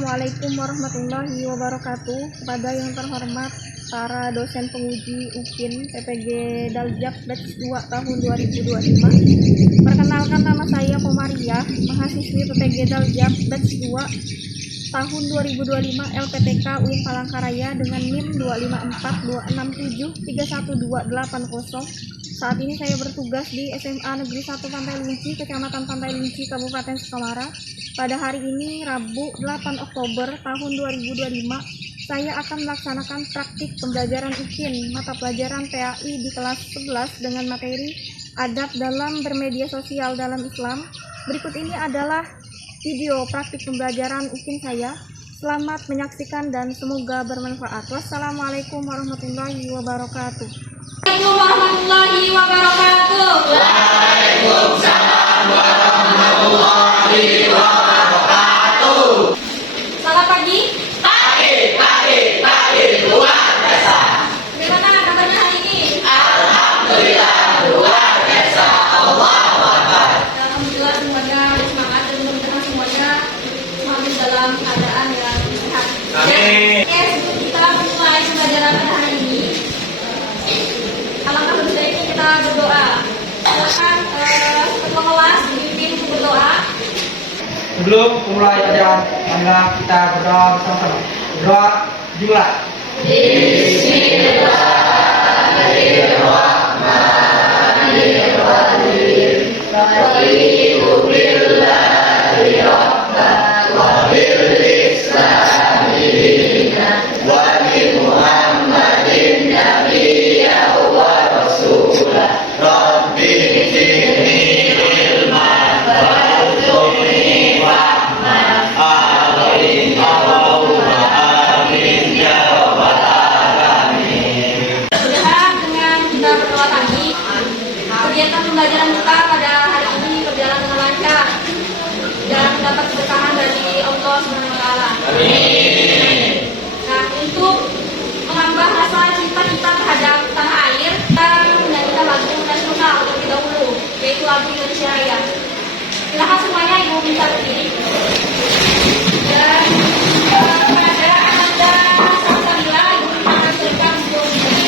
Assalamualaikum warahmatullahi wabarakatuh. Kepada yang terhormat para dosen penguji UKIN PPG Daljak Batch 2 tahun 2025. Perkenalkan, nama saya Komariah, mahasiswi PPG Daljak Batch 2 tahun 2025 LPTK UIN Palangkaraya dengan NIM 25426731280. Saat ini saya bertugas di SMA Negeri 1 Pantai Lunci, Kecamatan Pantai Lunci, Kabupaten Sukamara. Pada hari ini, Rabu 8 Oktober tahun 2025, saya akan melaksanakan praktik pembelajaran UKIN mata pelajaran PAI di kelas 11 dengan materi adab dalam bermedia sosial dalam Islam. Berikut ini adalah video praktik pembelajaran UKIN saya. Selamat menyaksikan dan semoga bermanfaat. Wassalamualaikum warahmatullahi wabarakatuh. Assalamualaikum warahmatullahi wabarakatuh. Waalaikumsalam warahmatullahi wabarakatuh. Selamat pagi. Pagi, luar biasa. Bagaimana kabarnya hari ini? Alhamdulillah, luar biasa. Allahu Akbar. Alhamdulillah, semoga semangat dan mudah-mudahan semuanya selalu dalam keadaan yang sehat. Amin. Oke, sebelum kita memulai pembelajaran pada hari ini, alangkah lebih baiknya kita berdoa. Silakan ketua kelas dipimpin untuk berdoa. Sebelum memulai pelajaran, marilah kita berdoa bersama-sama. Berdoa dimulai. Kegiatan pembelajaran kita pada hari ini berjalan dengan lancar dan mendapat keberkahan dari Allah Subhanahu wa taala. Amin. Nah, untuk menambah rasa cinta kita terhadap tanah air, kita menyanyikan lagu nasional terlebih dahulu, yaitu lagu Indonesia Raya. Silakan semuanya Ibu bisa berdiri. Dan kepada Ananda Salsabila, Ibu akan silakan untuk berdiri.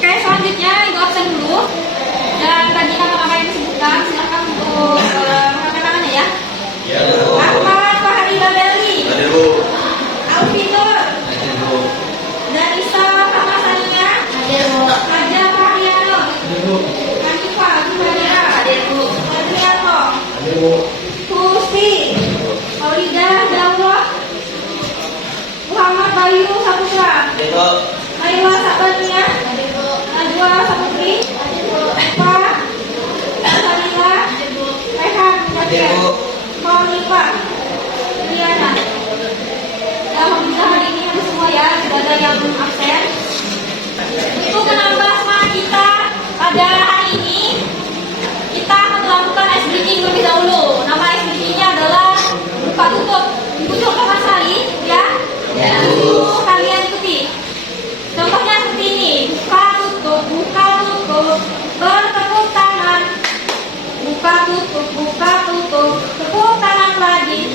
Oke, selanjutnya Ibu absen dulu. Dan tadi nama-nama yang disebutkan, silakan untuk mengangkat tangannya ya. Ahmad Fahri Babeli, Alvinur, Darisa Kamasania, Haja Fahiano, Hanifah Zuhaira, Adrianto, Husni, Maulida Daullah, Muhammad Bayu Saputra, Aywa Sabatria, Najwa Saputri, Eva Salila, Rehan Mujadir, Maulifah, Diana, ada yang absen. Untuk menambah semangat kita pada hari ini, kita akan melakukan ice breaking terlebih dahulu. Nama ice breaking-nya adalah buka tutup. Ibu coba Mas Ali, ya. Ibu kalian ikuti. Contohnya seperti ini. Buka tutup, bertepuk tangan. Buka tutup, tepuk tangan lagi.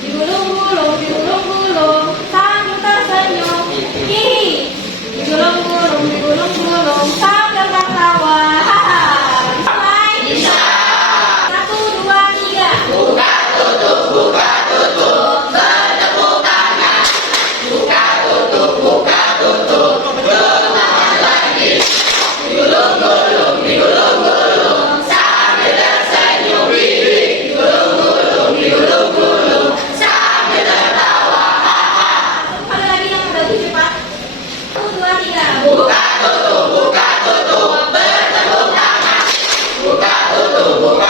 Digulung-gulung, sambil tersenyum. Hihi. Digulung-gulung, sambil tertawa. Haha. Bisa. 1, 2, 3. Buka tutup, bertepuk tangan. Buka tutup, bertangan lagi. Digulung-gulung, sambil tersenyum. Digulung-gulung, sambil tertawa. Ada lagi yang lebih cepat. 1, 2, 3. Buka tutup, bertepuk tangan. Buka tutup,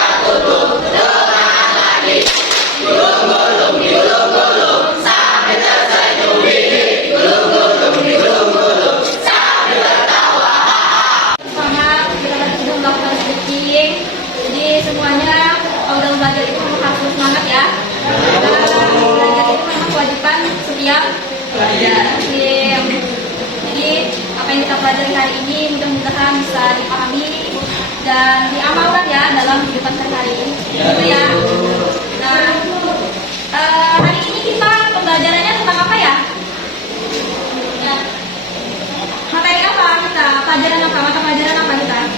bertangan lagi. Digulung-gulung, sambil tersenyum. Digulung-gulung, sambil tertawa. Semangat, kita lagi sudah melakukan stretching. Jadi semuanya kalau dalam belajar itu memang harus semangat ya. Belajar itu memang kewajiban setiap pelajar. Jadi apa yang kita pelajari hari ini mudah-mudahan bisa dipahami dan diamalkan ya dalam kehidupan sehari-hari ini. Gitu ya. Nah, hari ini kita pembelajarannya tentang apa ya? Ya. Materi apa kita? Pelajaran apa? Mata pelajaran apa kita?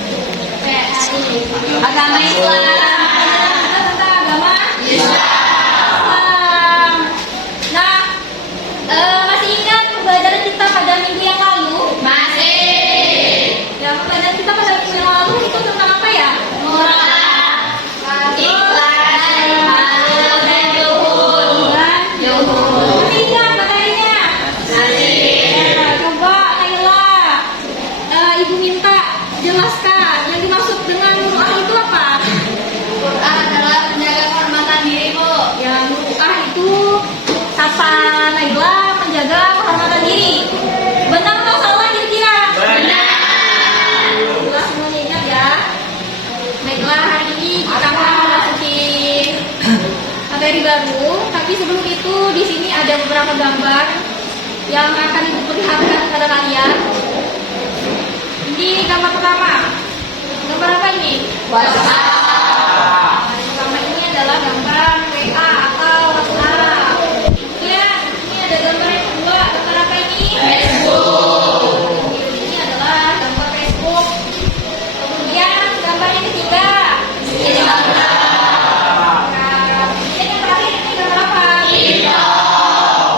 Agama Islam. Tentang agama Islam. Nah, masih ingat pembelajaran kita pada minggu yang lalu? Masih. Ya, pembelajaran kita pada minggu yang lalu itu tentang apa ya? Moral, ikhlas, malu, dan zuhud. Masih ingat materinya? Masih. Nah, coba Naila, Ibu minta jelaskan yang dimaksud dengan muru'ah itu apa? Quran adalah menjaga kehormatan diri, Bu. Yang muru'ah itu kata Naila menjaga kehormatan diri. Benar atau salah kira-kira? Benar. Jelas semuanya ingat ya. Baiklah, hari ini kita akan memasuki materi baru. Tapi sebelum itu di sini ada beberapa gambar yang akan diperlihatkan kepada kalian. Ini gambar pertama. Gambar apa ini? WhatsApp. Yang pertama ini adalah gambar WA atau WhatsApp. Kemudian ini ada gambar yang kedua. Gambar apa ini? Facebook. Ini adalah gambar Facebook. Kemudian gambar yang ketiga. Instagram. Nah, kemudian yang terakhir ini gambar apa? TikTok.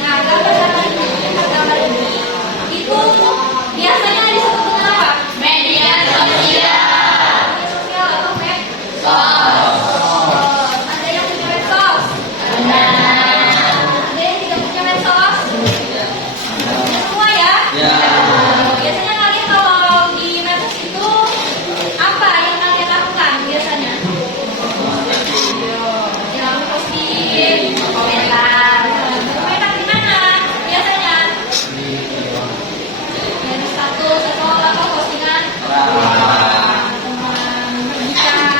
Nah, gambar-gambar ini itu biasanya disebut dengan apa? Media sosial. Media sosial atau medsos. Ada yang punya medsos? Ada yang tidak punya medsos? Punya semua ya? Ya. Biasanya kalian kalau di medsos itu apa yang kalian lakukan biasanya? Yang posting, komentar. Komentar di mana biasanya? Ya di status atau postingan teman, berbicara,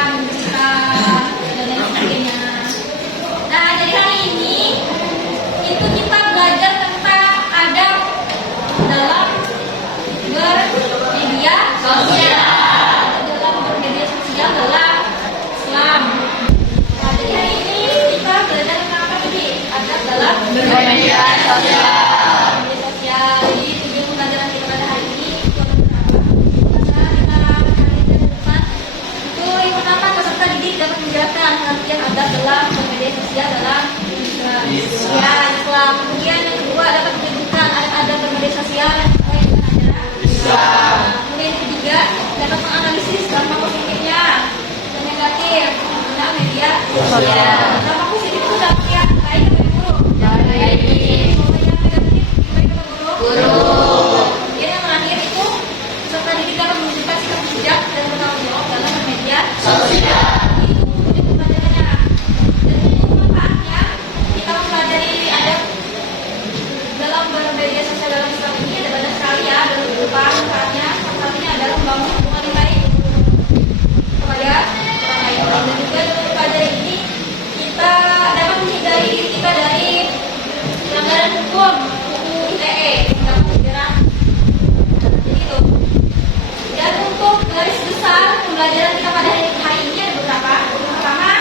dan lain sebagainya. Nah, jadi hari ini itu kita belajar tentang adab dalam bermedia sosial. Dalam bermedia sosial dalam Islam. Nah, jadi hari ini kita belajar tentang apa tadi? Adab dalam Bermedia sosial. media sosial. Jadi tujuan pembelajaran kita pada hari ini itu adalah kita hari ke depan itu yang pertama peserta didik dapat menjelaskan pengertian adab dalam bermedia sosial dalam Islam. Ya, Islam. Kemudian yang kedua dapat menyebutkan adab bermedia sosial yang sesuai dengan ajaran Islam. Kemudian yang ketiga dapat menganalisis dampak positifnya dan negatif penggunaan media sosial. Dampak positif itu dampak yang baik atau buruk? Baik. Kalau yang negatif baik atau buruk? Kemudian yang terakhir itu peserta didik dapat menunjukkan sikap bijak dan bertanggung jawab dalam bermedia Sosial. itu tujuan pembelajarannya. Dan untuk manfaatnya kita mempelajari adab dalam pembelajaran kita pada hari ini ada beberapa. Yang pertama,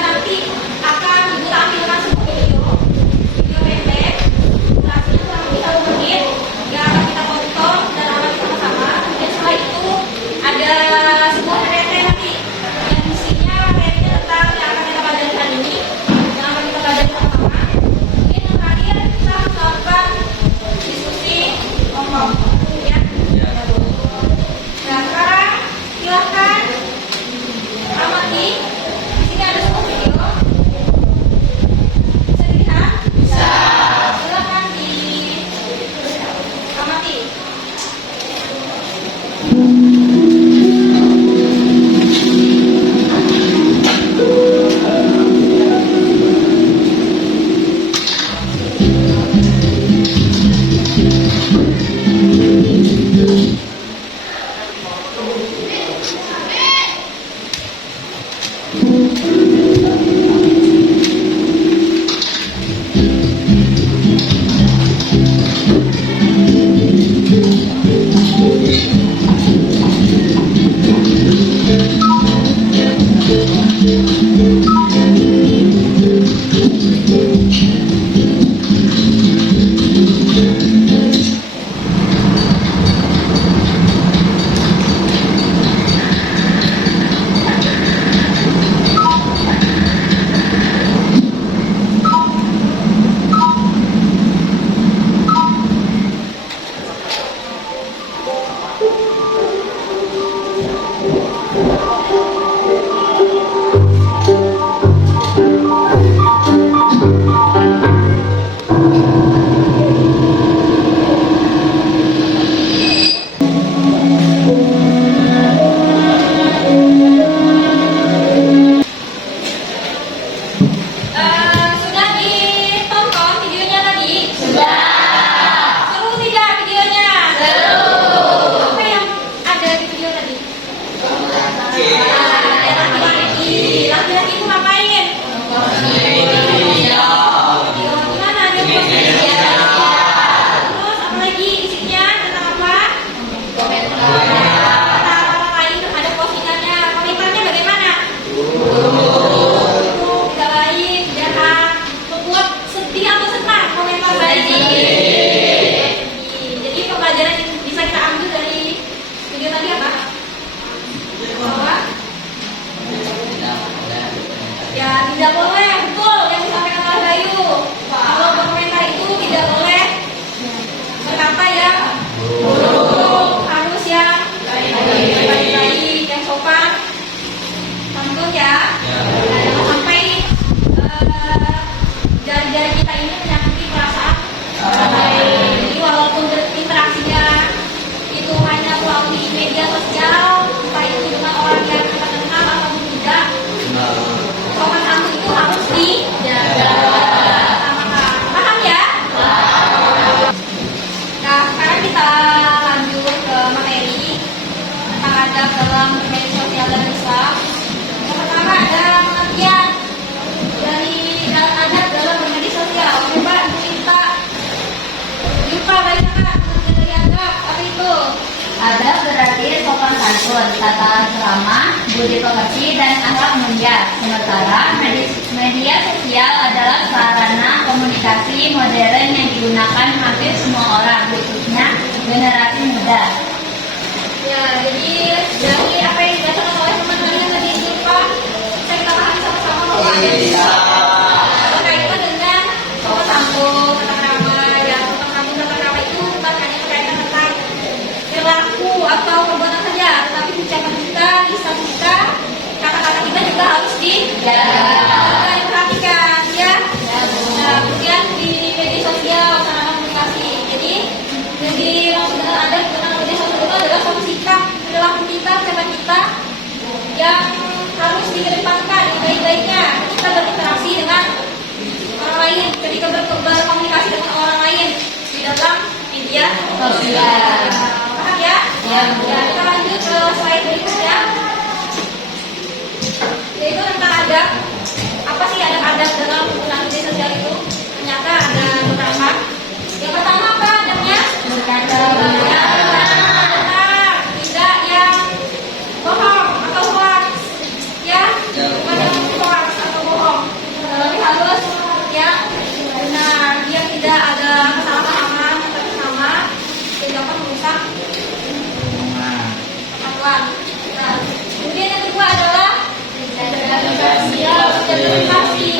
nanti akan Ibu tampilkan sebuah video pendek, durasinya kurang lebih 1 menit, yang akan kita tonton dan akan kita bersama. Dan setelah itu ada sebuah PPT nanti yang isinya materinya tentang yang akan kita pelajari hari ini, yang akan kita pelajari bersama. Kemudian yang terakhir kita akan melakukan diskusi kelompok. Ya. Nah, sekarang silahkan amati. Di sini ada sebuah video. Bisa dilihat? Bisa. Silahkan diamati. Sudah ditonton videonya tadi? Sudah. Seru tidak videonya? Seru. Apa yang ada di video tadi? Laki-laki. Laki-laki itu ngapain? Gimana ada posisinya? Terus apa lagi isinya? Tentang apa? Kata orang lain ada postingannya. Komentarnya bagaimana? Tidak baik, jahat, membuat sedih atau senang komentar baik. Jadi pembelajaran yang bisa kita ambil dari video tadi apa? Bahwa ya tidak boleh, betul yang disampaikan oleh Bayu. Kalau berkomentar itu tidak boleh berkata yang buruk, harus yang baik-baik, yang sopan, santun ya. Nah, jangan sampai jari-jari kita ini menyakiti perasaan orang lain. Jadi walaupun berinteraksinya itu hanya melalui media sosial, entah itu dengan orang yang kita kenal ataupun tidak, sopan santun itu harus dijaga. Paham ya? Nah, sekarang kita lanjut ke materi tentang adab dalam bermedia sosial dan Islam. Yang pertama ada pengertian dari adab dalam bermedia sosial. Coba cerita. Lupa banyak kan pengertian dari adab. Apa itu? Adab berarti sopan santun, tata krama, budi pekerti, dan akhlak mulia. Sementara media sosial adalah sarana komunikasi modern yang digunakan hampir semua orang, khususnya generasi muda. Ya, jadi dari apa yang dibacakan oleh teman kalian tadi itu Pak, bisa kita pahami sama-sama bahwa ada berkaitan dengan sopan santun, tata krama. Ya, sopan santun, tata krama itu bukan hanya berkaitan tentang perilaku atau perbuatan saja, tetapi ucapan kita, lisan kita, kata-kata kita juga harus dijaga. Perhatikan ya. Nah, kemudian di media sosial sarana komunikasi. Jadi maksud dengan ada dengan media sosial itu adalah suatu sikap, perilaku kita, ucapan kita yang harus dikedepankan yang baik-baiknya ketika berinteraksi dengan orang lain, ketika berkomunikasi dengan orang lain di dalam media sosial. Paham ya? Ya. Kita lanjut ke slide berikutnya, yaitu tentang adab. Apa sih adab-adab dalam penggunaan media sosial itu? Ternyata ada beberapa. Yang pertama apa adabnya? Benar, tidak yang bohong. terima kasih.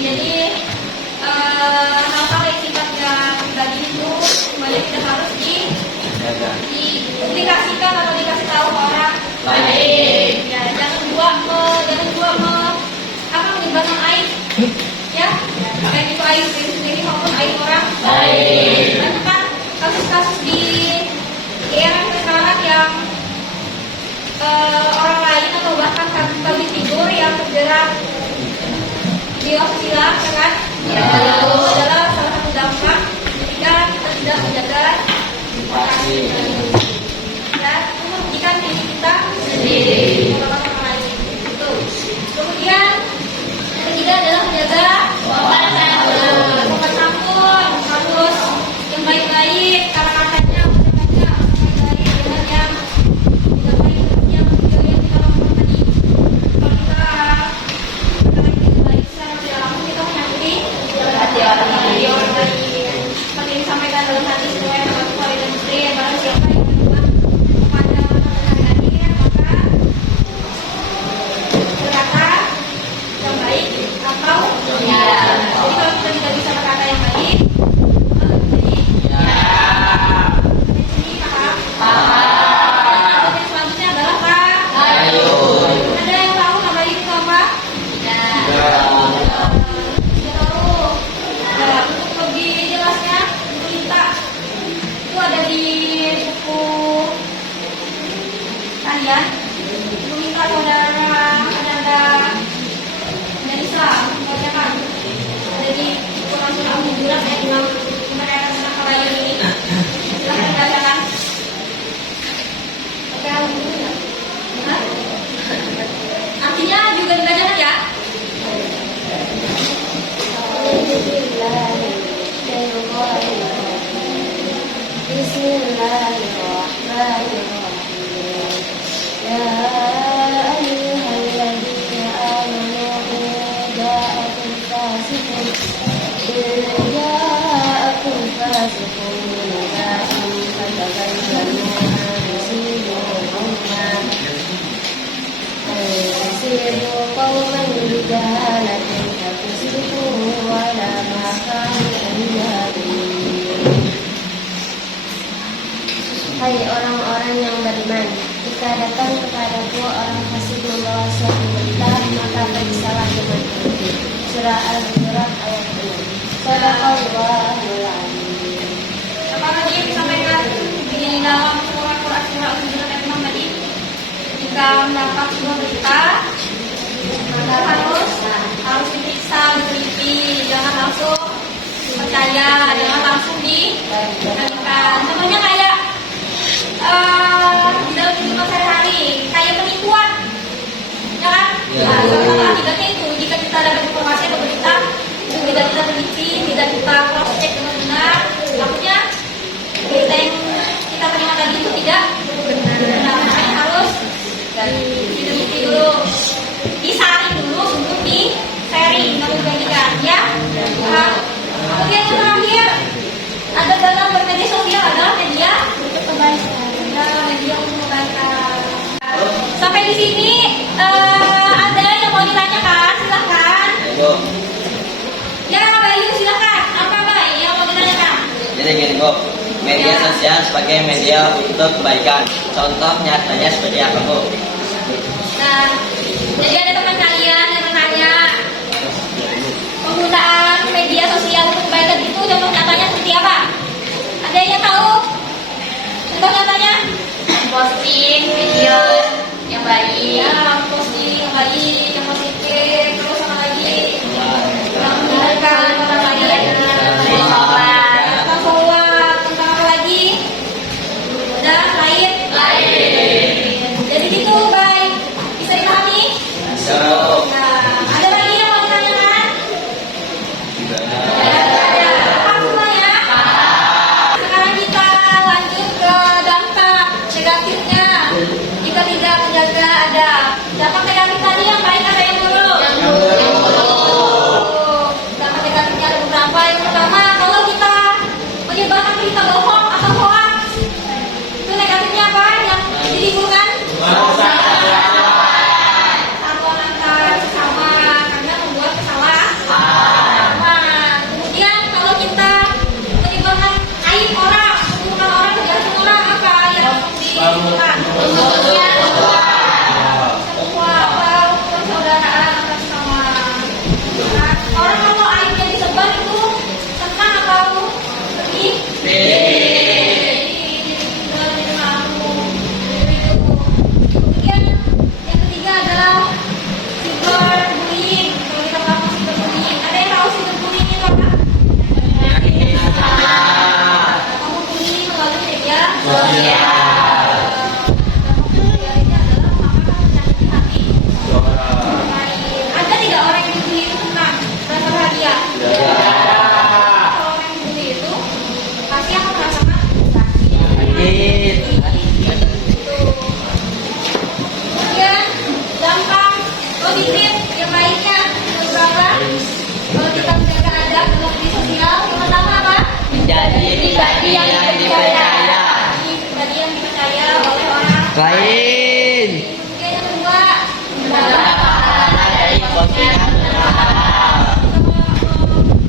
Jadi hal-hal yang sifatnya pribadi itu semuanya tidak harus dipublikasikan atau dikasih tahu ke orang lain. Ya, jangan menyebarkan aib. Ya, baik itu aib diri sendiri maupun aib orang lain. Banyak kan kasus-kasus di era sekarang yang orang lain atau bahkan public figure yang terjerat di asusila, kan? Ya, itu adalah salah satu dampak ketika kita tidak menjaga dan merugikan diri kita sendiri, orang lain. Itu. Kemudian yang ketiga adalah menjaga sopan santun, harus yang baik-baik, kata-katanya, ucapannya baik-baik, dengan yang tidak baik, yang kita lakukan tadi. Kalau kita baik secara tidak langsung kita menyakiti hati orang lain. Seperti yang disampaikan dalam hadis riwayat Bukhari dan Muslim, barang siapa yang berbuat kepada harganya maka berkata yang baik atau ya. Jadi kalau kita tidak bisa berkata yang baik, ini paham. Yang selanjutnya adalah ada yang tahu nama baik itu apa? Untuk lebih jelasnya, minta itu ada di buku kalian. Minta saudara ada Islam, bacakan. Ada di Quran surah Al-Hujurat ayat 6 mengenai tentang kelahiran ini. Silahkan bacakan. Oke, Alhamdulillah. Artinya juga dibacakan ya. Bismillahirrahmanirrahim. Ya ayyuhalladzina amanu ja'akum fasiqun binaba'in fatabayyanu tusibu qauman bijahalatin fatusbihu ala ma kanu ya'malun. Hai orang-orang yang beriman, jika datang kepadaku orang fasik membawa suatu berita, maka periksalah dengan teliti. Surah Al-Hujurat ayat 6. Shadaqallahul Azim. Apa tadi yang disampaikan di dalam surah Al-Hujurat ayat 6 tadi? Jika mendapat sebuah berita, maka harus diperiksa, diteliti, jangan langsung percaya, jangan langsung dibagikan. Contohnya kayak di dalam kehidupan sehari-hari, kayak penipuan, ya kan? Nah, akibatnya itu, jika kita dapat informasi atau berita, itu tidak kita teliti, tidak kita cross check dengan benar, takutnya berita yang kita terima tadi itu tidak benar. Makanya harus diteliti dulu, disaring dulu sebelum di sharing, baru dibagikan, ya. Kemudian yang terakhir, ada dalam bermedia sosial adalah media untuk kebaikan. Sampai di sini ada yang mau ditanyakan, silahkan. Ya, Bayu, silahkan. Apa Bay yang mau ditanyakan? Jadi gini Bu, media sosial sebagai media untuk kebaikan. Contoh nyatanya seperti apa Bu? Nah, jadi ada teman kalian yang bertanya penggunaan media sosial untuk kebaikan itu contoh nyatanya seperti apa? Ada yang tahu? Contoh nyatanya? Posting video yang baik, Ya, posting yang baik, yang positif, terus sama lagi yang menyenangkan orang lain, tentang sholat, tentang apa lagi? Udah, lain? Jadi gitu, baik. Bisa dipahami? Nah, ada lagi yang mau ditanyakan? Ada. Paham semuanya? Sekarang kita lanjut ke dampak negatifnya jika tidak menjaga adab. menjadi pribadi yang dipercaya. Pribadi yang dipercaya oleh orang Lain. Kemudian yang kedua, Mendapat pahala dari postingan berpahala.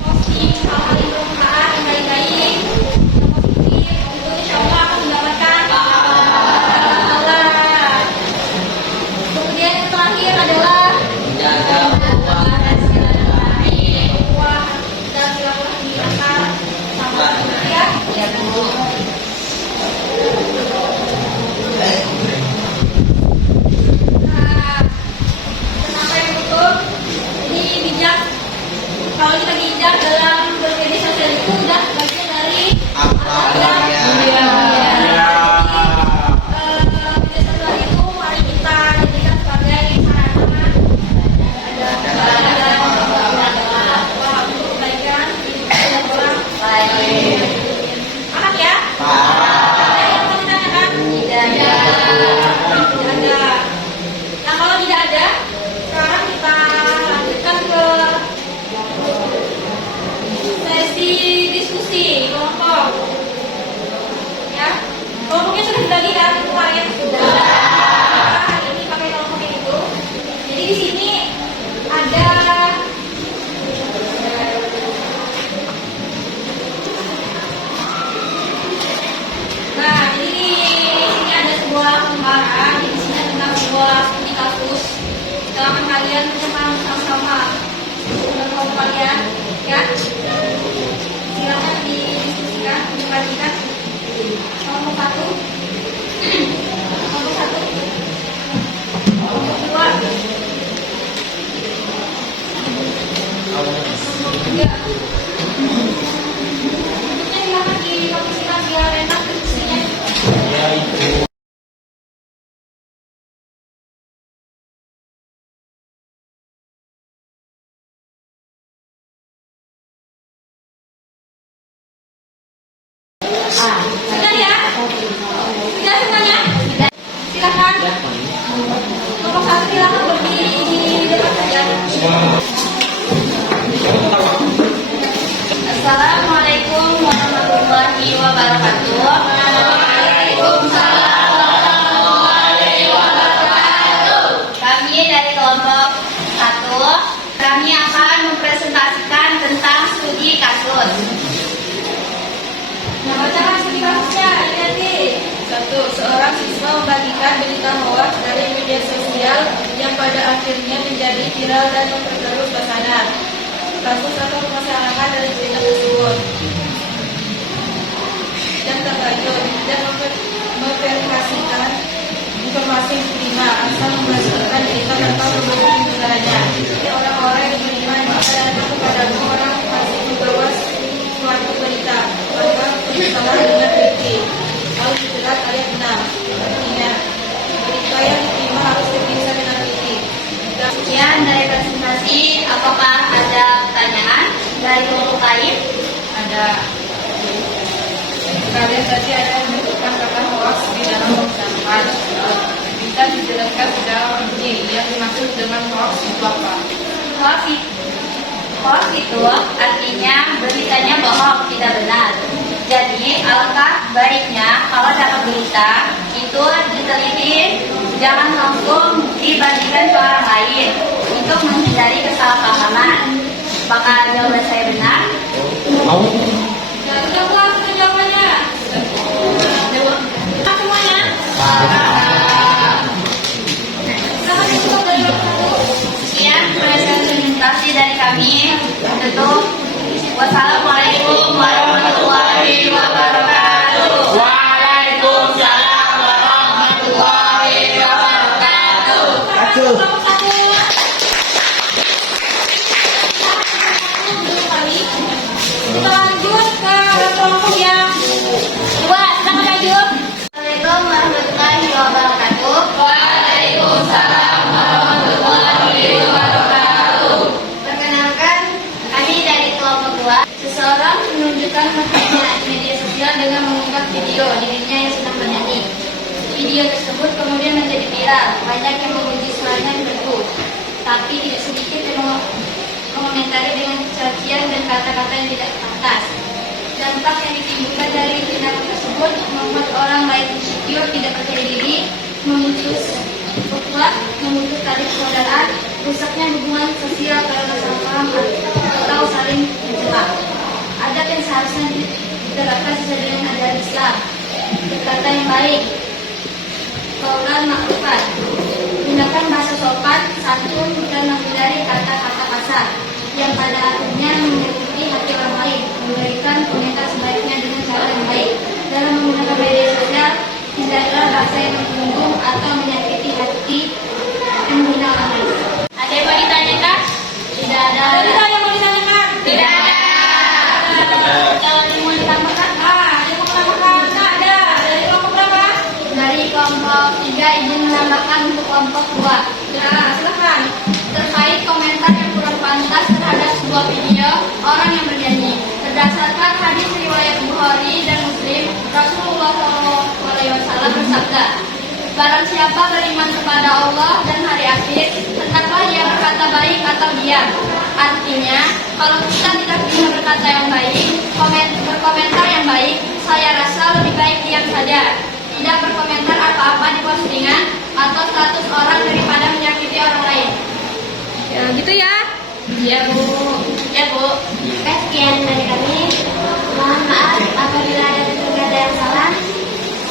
posting hal-hal yang bermanfaat, yang baik-baik, yang positif, itu insya Allah akan mendapatkan pahala. Kemudian yang terakhir adalah Menjaga ukhuwah dan silaturahmi. ukhuwah dan silaturahmi antar sama manusia. Ya Bu. Nah, kenapa yang betul? Jadi bijak. Kalau kita bijak dalam bermedia sosial itu udah bagian dari akhlak yang mulia. Media sosial itu mari kita jadikan sebagai sarana untuk kebaikan hidup orang lain. Paham ya? Ada yang mau ditanyakan? Tidak ada. Nah kalau tidak ada, sekarang kita lanjutkan ke sesi diskusi kelompok. Ya, kelompoknya sudah dibagi kan kemarin? Sudah. Hari ini pakai kelompoknya itu. Jadi di sini ada Nah, jadi di sini ada sebuah lembaran, di sini tentang sebuah studi kasus. Kita akan kalian bersama sama dengan kelompok kalian, ya. Silakan didiskusikan, dibagikan. Kelompok satu, kelompok satu, kelompok dua, kelompok tiga. Bentuknya silakan diposisikan biar enak diskusinya. Sudah ya? Sudah semuanya? Silakan. Kelompok satu silakan berdiri di depan saja. Assalamualaikum warahmatullahi wabarakatuh. Waalaikumsalam warahmatullahi wabarakatuh. Kami dari kelompok 1, kami akan mempresentasikan tentang studi kasus. Nah, bacakan studi kasusnya, Inati. 1. Seorang siswa membagikan berita hoaks dari media sosial yang pada akhirnya menjadi viral dan memperkeruh suasana. Kasus atau permasalahan dari berita tersebut dan terlanjut dan memverifikasikan informasi yang diterima asal membagikan berita tanpa berbagi negaranya. Orang-orang yang beriman dan kepadamu orang masih membawa suatu berita maka salah dengan bukti. Lalu dijerat ayat 6. Ingat, berita yang diterima harus diperiksa dengan teliti. Sekian dari presentasi. Apakah ada pertanyaan dari kelompok lain? Ada kalian tadi ada yang menyebutkan kata hoax di dalam pembicaraan. Bisa dijelaskan secara rinci yang dimaksud dengan hoax itu apa? Hoax itu artinya beritanya bohong, tidak benar. Jadi alangkah baiknya kalau dapat berita itu diteliti, jangan langsung dibagikan ke orang lain untuk menghindari kesalahpahaman. Apakah jawaban saya benar? Ya, sudah puas sudah jawabannya. Nah, semuanya. Silakan ditutup dari satu. Sekian presentasi dari kami. Tutup. Wassalamualaikum warahmatullahi wabarakatuh. Waalaikumsalam warahmatullahi wabarakatuh. Kelompok satu. Kita lanjut ke kelompok yang dua. Silakan lanjut. Assalamualaikum warahmatullahi wabarakatuh. Waalaikumsalam warahmatullahi wabarakatuh. Perkenalkan, kami dari kelompok 2. Seseorang menunjukkan fotonya di media sosial dengan mengunggah video dirinya yang sedang bernyanyi. Video tersebut kemudian menjadi viral. Banyak yang memuji suaranya tentu, tapi tidak sedikit yang mengomentari dengan cacian dan kata-kata yang tidak pantas. dampak yang ditimbulkan dari tindakan tersebut membuat orang lain insecure, tidak percaya diri, memutus ukhuwah, memutus tali persaudaraan, rusaknya hubungan sosial karena salah paham atau saling mencela. Adab yang seharusnya diterapkan sesuai dengan ajaran Islam. Berkata yang baik, qaulan ma'rufan, gunakan bahasa sopan, santun, dan menghindari kata-kata kasar yang pada akhirnya menyakiti hati orang lain. Memberikan komentar sebaiknya dengan cara yang baik. Dalam menggunakan media sosial, hindarilah bahasa yang menyinggung atau menyakiti hati dan menghina orang lain. Ada yang mau ditanyakan? Tidak ada. Ada yang mau ditanyakan? Tidak ada. Kalau ada yang mau ditambahkan? Ada yang mau menambahkan? Tak ada. Dari kelompok berapa? Dari kelompok 3 izin menambahkan untuk kelompok 2. Ya, silakan. Terkait komentar yang kurang pantas terhadap sebuah video orang yang bernyanyi. Berdasarkan hadis riwayat Bukhari dan Muslim, Rasulullah SAW bersabda, barang siapa beriman kepada Allah dan hari akhir, hendaklah ia berkata baik atau diam. Artinya, kalau kita tidak bisa berkata yang baik, berkomentar yang baik, saya rasa lebih baik diam saja. Tidak berkomentar apa-apa di postingan atau status orang daripada menyakiti orang lain. Ya, gitu ya. Iya Bu. Ya Bu. Sekian dari kami. Mohon maaf apabila ada kata yang salah.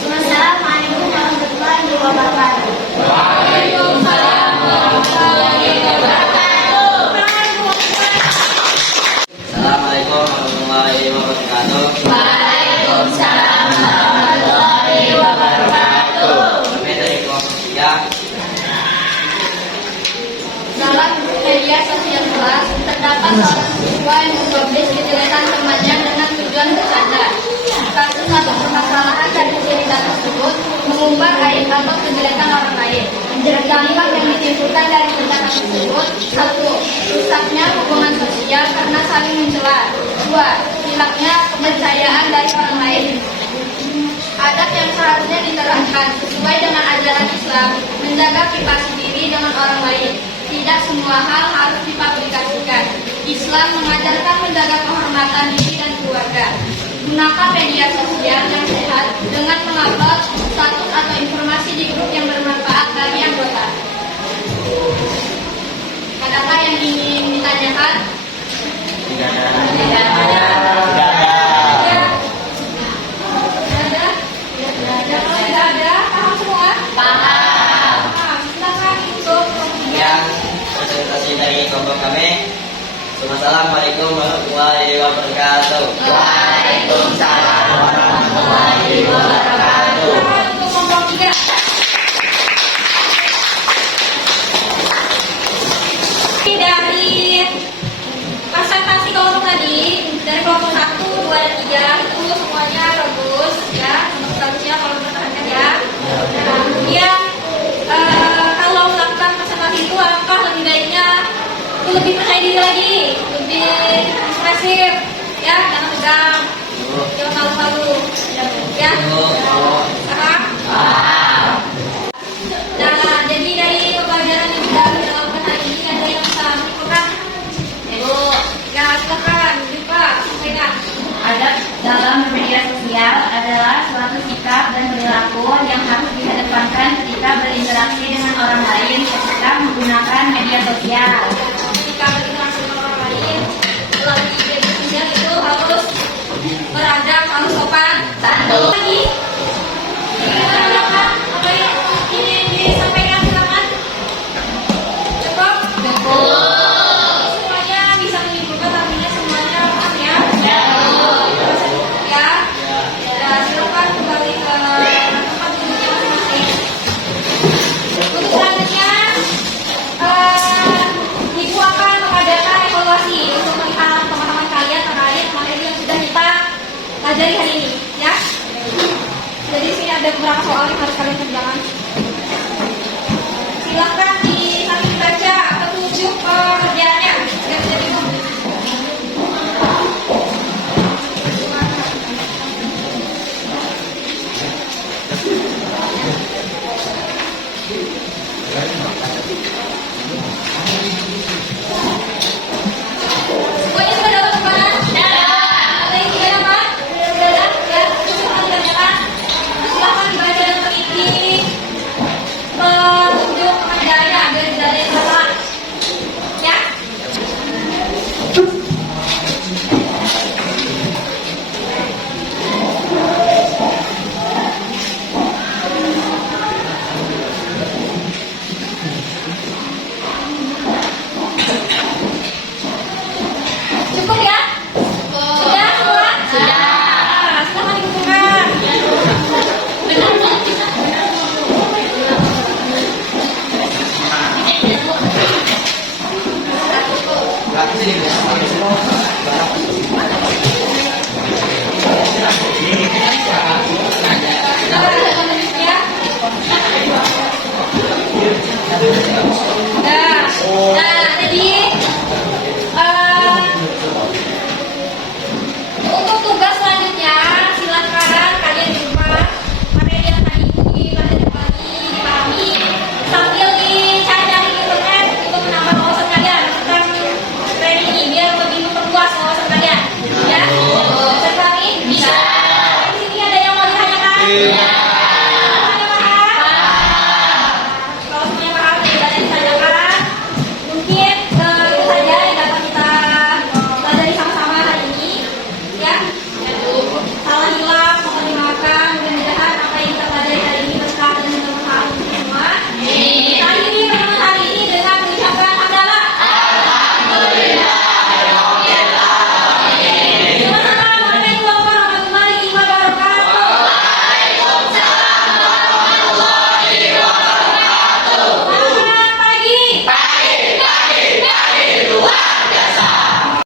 Wassalamualaikum warahmatullahi wabarakatuh. Waalaikumsalam warahmatullahi wabarakatuh. Assalamualaikum warahmatullahi wabarakatuh. Waalaikumsalam warahmatullahi wabarakatuh. Kami dari kelompok 3. Dalam media sosial kelas terdapat seorang siswa yang mempublish kejelekan temannya dengan tujuan bercanda. Kasus atau permasalahan dari cerita tersebut mengumbar aib atau kejelekan orang lain. Dampak yang ditimbulkan dari tindakan tersebut: 1. Rusaknya hubungan sosial karena saling mencela. 2. Hilangnya kepercayaan dari orang lain. Adab yang seharusnya diterapkan sesuai dengan ajaran Islam, menjaga privasi diri dengan orang lain. Tidak semua hal harus dipublikasikan. Islam mengajarkan menjaga kehormatan diri dan keluarga. Gunakan media sosial yang sehat dengan mengupload status atau informasi di grup yang bermanfaat bagi anggota. Adakah yang ingin ditanyakan? Tidak ada. Tidak ada. Ya. Ada? Kalau tidak ada, paham semua? Paham. Silakan untuk Yang presentasi dari kelompok kami. Assalamualaikum warahmatullahi wabarakatuh. Waalaikumsalam warahmatullahi wabarakatuh. untuk kelompok 3. Dari presentasi kelompok tadi, dari kelompok 1, 2, dan 3 itu semuanya bagus ya, untuk bagusnya kalau dipertahankan ya. Nah, kemudian kalau melakukan presentasi itu alangkah lebih baiknya itu lebih percaya diri lagi, lebih ekspresif ya, jangan tegang, jangan malu-malu ya. Paham? Nah, jadi dari pembelajaran yang kita lakukan hari ini ada yang bisa menyimpulkan? Bu, ya silakan, juga sampaikan. Adab dalam media sosial adalah suatu sikap dan perilaku yang harus dikedepankan ketika berinteraksi dengan orang lain ketika menggunakan media sosial. Ketika berinteraksi dengan orang lain melalui media sosial itu harus beradab, harus sopan. Santun. Lagi, silakan. Apa yang ingin disampaikan, silakan. Cukup? Semuanya bisa menyimpulkan, artinya semuanya paham ya? Ya. Ya, silakan kembali ke tempat duduknya masing-masing. Untuk selanjutnya, Ibu akan mengadakan evaluasi untuk melihat teman-teman kalian terkait materi yang sudah kita pelajari hari ini, ya. Jadi di sini ada beberapa soal yang harus kalian kerjakan. Silakan sambil dibaca petunjuk kerjaannya. Dan jadi semuanya sudah dapat makanan? Ada yang tidak dapat? Nah,